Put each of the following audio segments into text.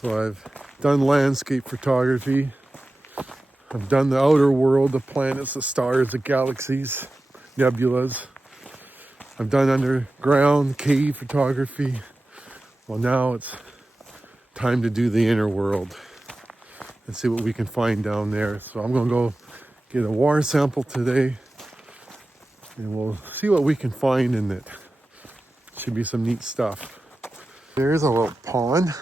So I've done landscape photography. I've done the outer world, the planets, the stars, the galaxies, nebulas. I've done underground cave photography. Well, now it's time to do the inner world and see what we can find down there. So I'm gonna go get a water sample today and we'll see what we can find in it. Should be some neat stuff. There's a little pond.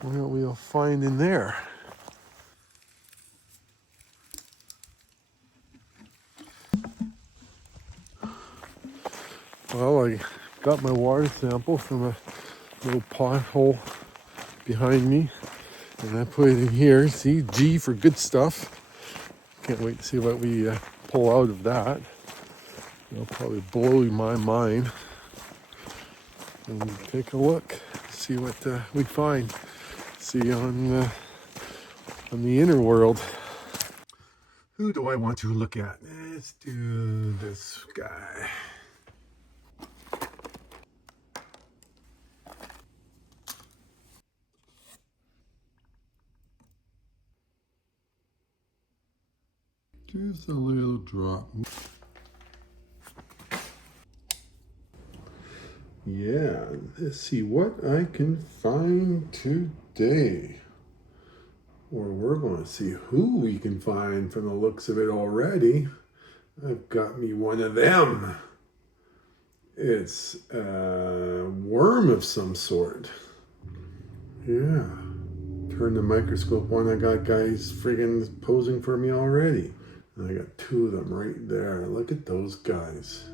What we'll find in there. Well, I got my water sample from a little pothole behind me, and I put it in here. See, G for good stuff. Can't wait to see what we pull out of that. It'll probably blow my mind. And take a look, see what we find. See on the inner world. Who do I want to look at? Let's do this guy. Just a little drop. Yeah, let's see what I can find today. Or we're going to see who we can find from the looks of it already. I've got me one of them. It's a worm of some sort. Yeah. Turn the microscope on. I got guys friggin' posing for me already. And I got two of them right there. Look at those guys.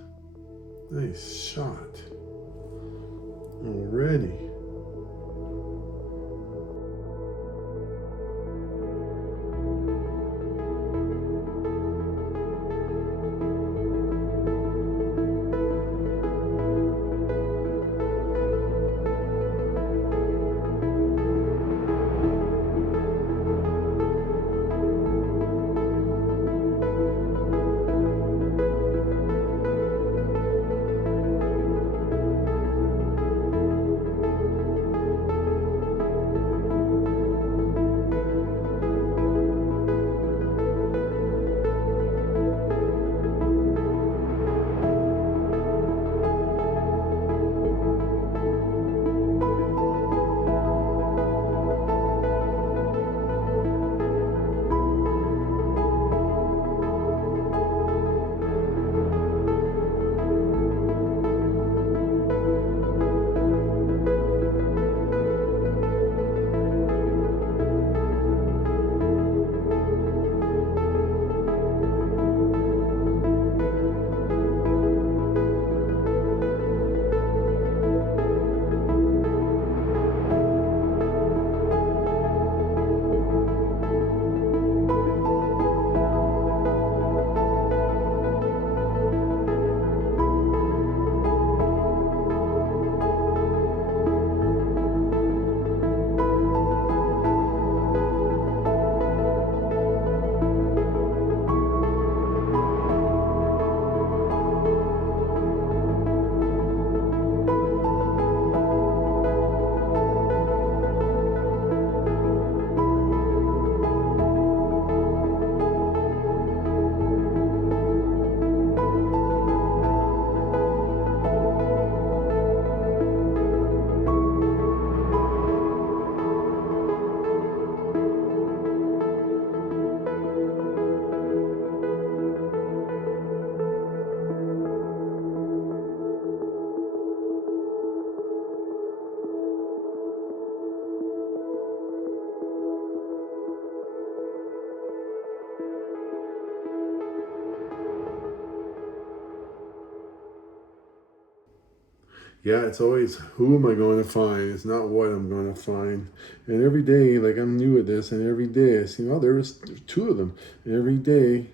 Nice shot. Already. Yeah, it's always who am I going to find? It's not what I'm going to find. And every day, like I'm new at this, and every day I see, oh, there's two of them. And every day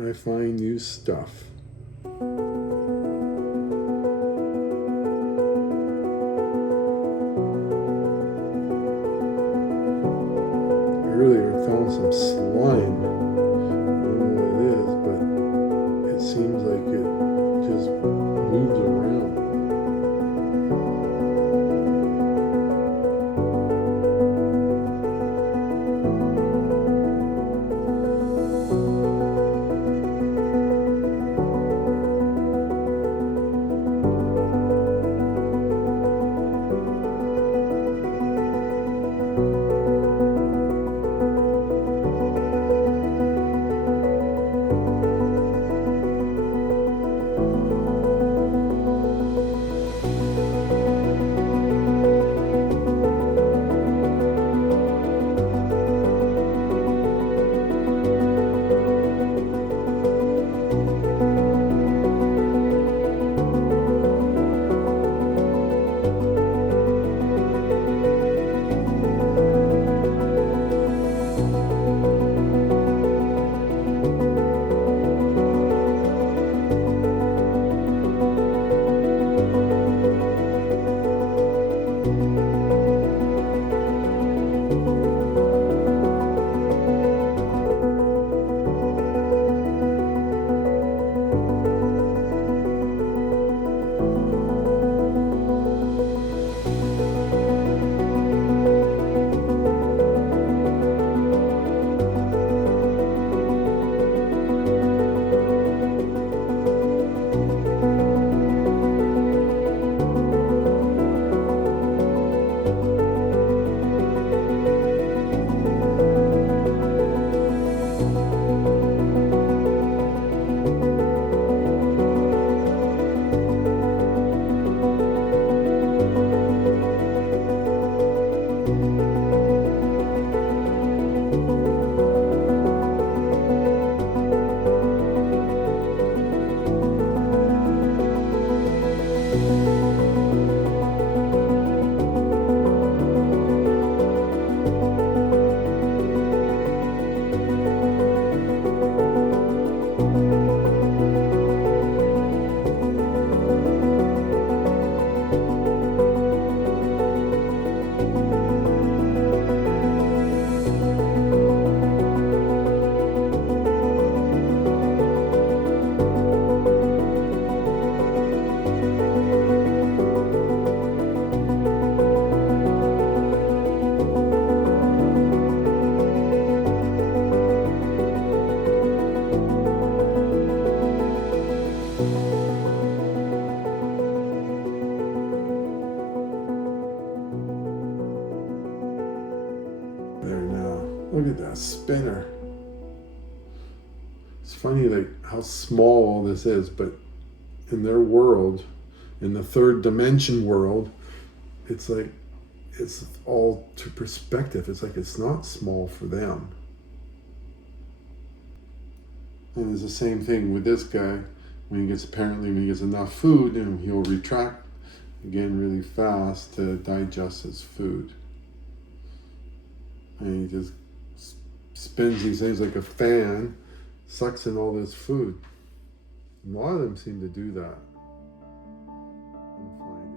I find new stuff. Earlier I found some slime. I don't know what it is, but it seems like it just moves around. Look at that spinner. It's funny like how small all this is, but in their world, in the third dimension world, it's like it's all to perspective. It's like it's not small for them. And it's the same thing with this guy. When he gets enough food, and he'll retract again really fast to digest his food. And he just spins these things like a fan, sucks in all this food. A lot of them seem to do that. I'm finding.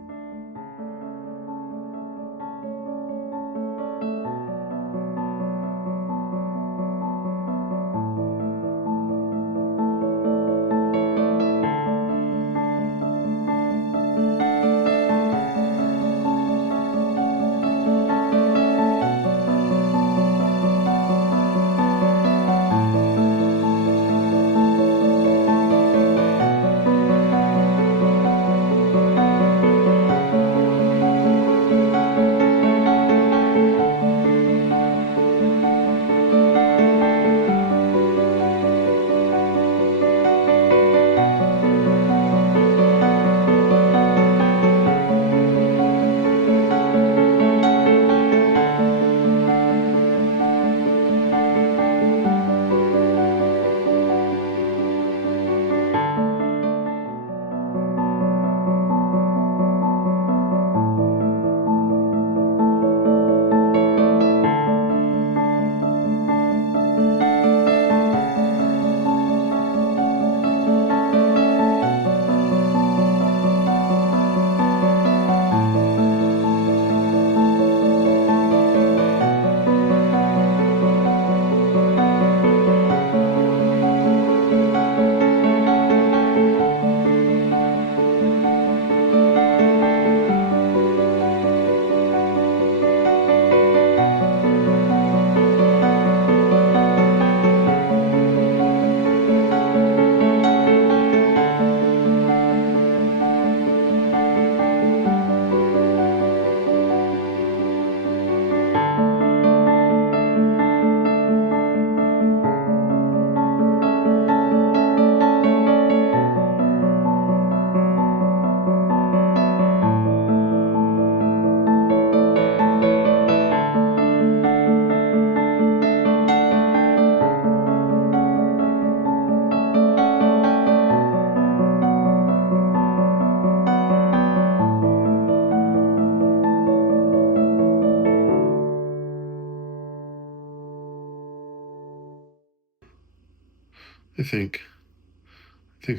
I think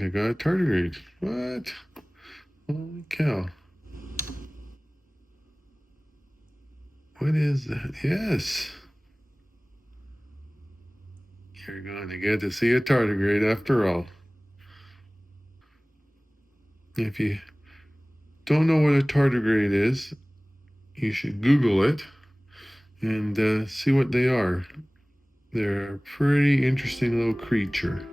I got a tardigrade. What? Holy cow. What is that? Yes. You're going to get to see a tardigrade after all. If you don't know what a tardigrade is, you should Google it and see what they are. They're a pretty interesting little creature.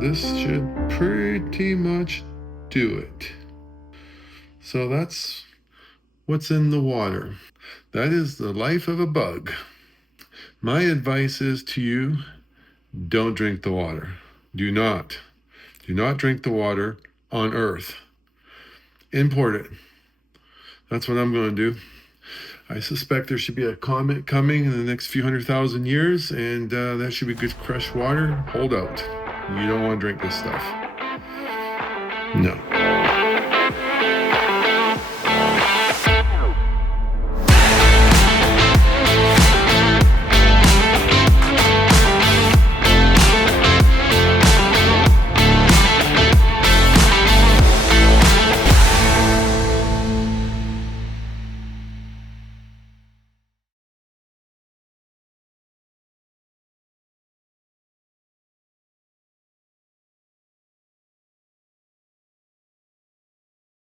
this should pretty much do it. So that's what's in the water. That is the life of a bug. My advice is to you, don't drink the water. Do not drink the water on Earth. Import it. That's what I'm going to do. I suspect there should be a comet coming in the next few 100,000 years, and that should be good fresh water. Hold out. You don't want to drink this stuff. No.